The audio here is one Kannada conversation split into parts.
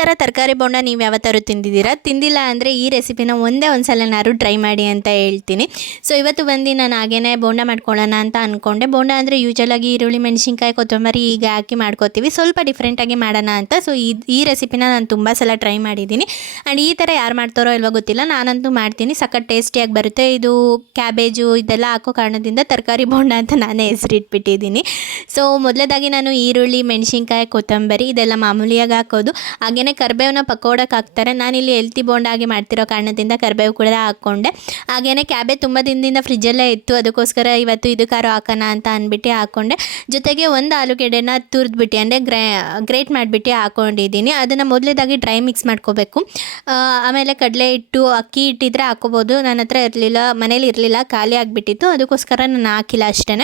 ಥರ ತರಕಾರಿ ಬೋಂಡ ನೀವು ಯಾವತ್ತಾದ್ರು ತಿಂದಿದ್ದೀರಾ? ತಿಂದಿಲ್ಲ ಅಂದರೆ ಈ ರೆಸಿಪಿನ ಒಂದೇ ಒಂದು ಸಲನಾದ್ರು ಟ್ರೈ ಮಾಡಿ ಅಂತ ಹೇಳ್ತೀನಿ. ಸೊ ಇವತ್ತು ಬಂದು ನಾನು ಹಾಗೇ ಬೋಂಡ ಮಾಡ್ಕೊಳ್ಳೋಣ ಅಂತ ಅಂದ್ಕೊಂಡೆ. ಬೋಂಡ ಅಂದರೆ ಯೂಶಲಾಗಿ ಈರುಳ್ಳಿ, ಮೆಣಸಿನ್ಕಾಯಿ, ಕೊತ್ತಂಬರಿ ಈಗ ಹಾಕಿ ಮಾಡ್ಕೋತೀವಿ. ಸ್ವಲ್ಪ ಡಿಫ್ರೆಂಟಾಗಿ ಮಾಡೋಣ ಅಂತ. ಸೊ ಈ ರೆಸಿಪಿನ ನಾನು ತುಂಬ ಸಲ ಟ್ರೈ ಮಾಡಿದ್ದೀನಿ. ಆ್ಯಂಡ್ ಈ ಥರ ಯಾರು ಮಾಡ್ತಾರೋ ಇಲ್ವೋ ಗೊತ್ತಿಲ್ಲ, ನಾನಂತೂ ಮಾಡ್ತೀನಿ. ಸಖತ್ ಟೇಸ್ಟಿಯಾಗಿ ಬರುತ್ತೆ. ಇದು ಕ್ಯಾಬೇಜು ಇದೆಲ್ಲ ಹಾಕೋ ಕಾರಣದಿಂದ ತರಕಾರಿ ಬೋಂಡ ಅಂತ ನಾನೇ ಹೆಸರಿಟ್ಬಿಟ್ಟಿದ್ದೀನಿ. ಸೊ ಮೊದಲೇದಾಗಿ ನಾನು ಈರುಳ್ಳಿ, ಮೆಣಸಿನ್ಕಾಯಿ, ಕೊತ್ತಂಬರಿ ಇದೆಲ್ಲ ಮಾಮೂಲಿಯಾಗಿ ಹಾಕೋದು. ಹಾಗೆಯೇ ಕರಿಬೇವನ್ನ ಪಕೋಡಕ್ಕೆ ಹಾಕ್ತಾರೆ. ನಾನಿಲ್ಲಿ ಹೆಲ್ತಿ ಬೋಂಡ ಆಗಿ ಮಾಡ್ತಿರೋ ಕಾರಣದಿಂದ ಕರಿಬೇವು ಕೂಡ ಹಾಕ್ಕೊಂಡೆ. ಹಾಗೆಯೇ ಕ್ಯಾಬೇಜ್ ತುಂಬ ದಿನದಿಂದ ಫ್ರಿಜ್ಜಲ್ಲೇ ಇತ್ತು, ಅದಕ್ಕೋಸ್ಕರ ಇವತ್ತು ಇದಕ್ಕಾರು ಹಾಕೋಣ ಅಂತ ಅಂದ್ಬಿಟ್ಟು ಹಾಕ್ಕೊಂಡೆ. ಜೊತೆಗೆ ಒಂದು ಆಲೂಗೆಡ್ಡೆನ ತುರಿದ್ಬಿಟ್ಟು ಅಂದರೆ ಗ್ರೇಟ್ ಮಾಡಿಬಿಟ್ಟು ಹಾಕ್ಕೊಂಡಿದ್ದೀನಿ. ಅದನ್ನು ಮೊದಲೇದಾಗಿ ಡ್ರೈ ಮಿಕ್ಸ್ ಮಾಡ್ಕೋಬೇಕು. ಆಮೇಲೆ ಕಡಲೆ ಹಿಟ್ಟು, ಅಕ್ಕಿ ಹಿಟ್ಟಿದ್ರೆ ಹಾಕ್ಕೋಬೋದು. ನನ್ನ ಹತ್ರ ಇರಲಿಲ್ಲ, ಮನೇಲಿ ಇರಲಿಲ್ಲ, ಖಾಲಿ ಆಗಿಬಿಟ್ಟಿತ್ತು, ಅದಕ್ಕೋಸ್ಕರ ನಾನು ಹಾಕಿಲ್ಲ ಅಷ್ಟೇ.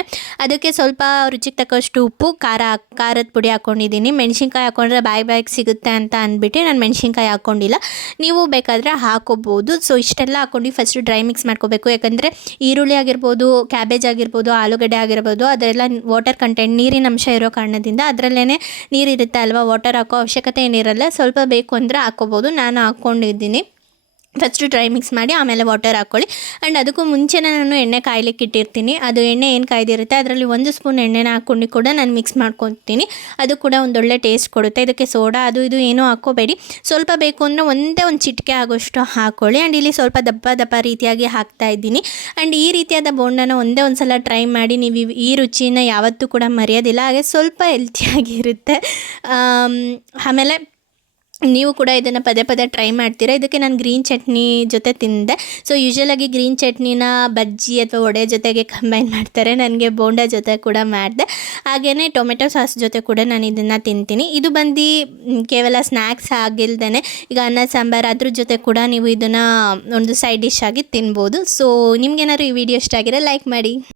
ಅದಕ್ಕೆ ಸ್ವಲ್ಪ ರುಚಿಗೆ ತಕ್ಕಷ್ಟು ಉಪ್ಪು, ಖಾರದ ಪುಡಿ ಹಾಕ್ಕೊಂಡಿದ್ದೀನಿ. ಮೆಣಸಿನ್ಕಾಯಿ ಹಾಕ್ಕೊಂಡ್ರೆ ಬಾಯಿಗೆ ಸಿಗುತ್ತೆ ಅಂತ ಅಂದ್ಬಿಟ್ಟು ನಾನು ಮೆಣಸಿನ್ಕಾಯಿ ಹಾಕ್ಕೊಂಡಿಲ್ಲ. ನೀವು ಬೇಕಾದರೆ ಹಾಕ್ಕೋಬೋದು. ಸೊ ಇಷ್ಟೆಲ್ಲ ಹಾಕ್ಕೊಂಡು ಫಸ್ಟು ಡ್ರೈ ಮಿಕ್ಸ್ ಮಾಡ್ಕೋಬೇಕು. ಯಾಕಂದರೆ ಈರುಳ್ಳಿ ಆಗಿರ್ಬೋದು, ಕ್ಯಾಬೇಜ್ ಆಗಿರ್ಬೋದು, ಆಲೂಗಡ್ಡೆ ಆಗಿರ್ಬೋದು, ಅದೆಲ್ಲ ವಾಟರ್ ಕಂಟೆಂಟ್, ನೀರಿನ ಅಂಶ ಇರೋ ಕಾರಣದಿಂದ ಅದರಲ್ಲೇ ನೀರಿರುತ್ತೆ ಅಲ್ವಾ, ವಾಟರ್ ಹಾಕೋ ಅವಶ್ಯಕತೆ ಏನಿರಲ್ಲ. ಸ್ವಲ್ಪ ಬೇಕು ಅಂದರೆ ಹಾಕ್ಕೋಬೋದು. ನಾನು ಹಾಕ್ಕೊಂಡಿದ್ದೀನಿ. ಫಸ್ಟು ಡ್ರೈ ಮಿಕ್ಸ್ ಮಾಡಿ ಆಮೇಲೆ ವಾಟರ್ ಹಾಕ್ಕೊಳ್ಳಿ. ಆ್ಯಂಡ್ ಅದಕ್ಕೂ ಮುಂಚೆನೇ ನಾನು ಎಣ್ಣೆ ಕಾಯ್ಲಿಕ್ಕೆ ಇಟ್ಟಿರ್ತೀನಿ. ಅದು ಎಣ್ಣೆ ಏನು ಕಾಯ್ದಿರುತ್ತೆ ಅದರಲ್ಲಿ 1 ಸ್ಪೂನ್ ಎಣ್ಣೆನ ಹಾಕ್ಕೊಂಡು ಕೂಡ ನಾನು ಮಿಕ್ಸ್ ಮಾಡ್ಕೊತೀನಿ. ಅದು ಕೂಡ ಒಂದೊಳ್ಳೆ ಟೇಸ್ಟ್ ಕೊಡುತ್ತೆ. ಇದಕ್ಕೆ ಸೋಡಾ ಅದು ಇದು ಏನೂ ಹಾಕ್ಕೋಬೇಡಿ. ಸ್ವಲ್ಪ ಬೇಕು ಅಂದರೆ ಒಂದೇ ಒಂದು ಚಿಟಿಕೆ ಆಗೋಷ್ಟು ಹಾಕ್ಕೊಳ್ಳಿ. ಆ್ಯಂಡ್ ಇಲ್ಲಿ ಸ್ವಲ್ಪ ದಪ್ಪ ರೀತಿಯಾಗಿ ಹಾಕ್ತಾಯಿದ್ದೀನಿ. ಆ್ಯಂಡ್ ಈ ರೀತಿಯಾದ ಬೋಂಡನ ಒಂದೇ ಒಂದು ಸಲ ಟ್ರೈ ಮಾಡಿ. ನೀವು ಈ ರುಚಿನ ಯಾವತ್ತೂ ಕೂಡ ಮರೆಯೋದಿಲ್ಲ. ಹಾಗೆ ಸ್ವಲ್ಪ ಹೆಲ್ತಿಯಾಗಿರುತ್ತೆ. ಆಮೇಲೆ ನೀವು ಕೂಡ ಇದನ್ನು ಪದೇ ಟ್ರೈ ಮಾಡ್ತೀರಾ. ಇದಕ್ಕೆ ನಾನು ಗ್ರೀನ್ ಚಟ್ನಿ ಜೊತೆ ತಿಂದೆ. ಸೊ ಯೂಶಲಾಗಿ ಗ್ರೀನ್ ಚಟ್ನಿನ ಬಜ್ಜಿ ಅಥವಾ ವಡೆ ಜೊತೆಗೆ ಕಂಬೈನ್ ಮಾಡ್ತಾರೆ. ನನಗೆ ಬೋಂಡ ಜೊತೆ ಕೂಡ ಮಾಡಿದೆ. ಹಾಗೆಯೇ ಟೊಮೆಟೊ ಸಾಸ್ ಜೊತೆ ಕೂಡ ನಾನು ಇದನ್ನು ತಿಂತೀನಿ. ಇದು ಬಂದು ಕೇವಲ ಸ್ನ್ಯಾಕ್ಸ್ ಆಗಿಲ್ದೇ ಈಗ ಅನ್ನ ಸಾಂಬಾರು ಅದ್ರ ಜೊತೆ ಕೂಡ ನೀವು ಇದನ್ನು ಒಂದು ಸೈಡ್ ಡಿಶ್ ಆಗಿ ತಿನ್ಬೋದು. ಸೊ ನಿಮ್ಗೇನಾದ್ರು ಈ ವಿಡಿಯೋ ಇಷ್ಟ ಆಗಿದ್ರೆ ಲೈಕ್ ಮಾಡಿ.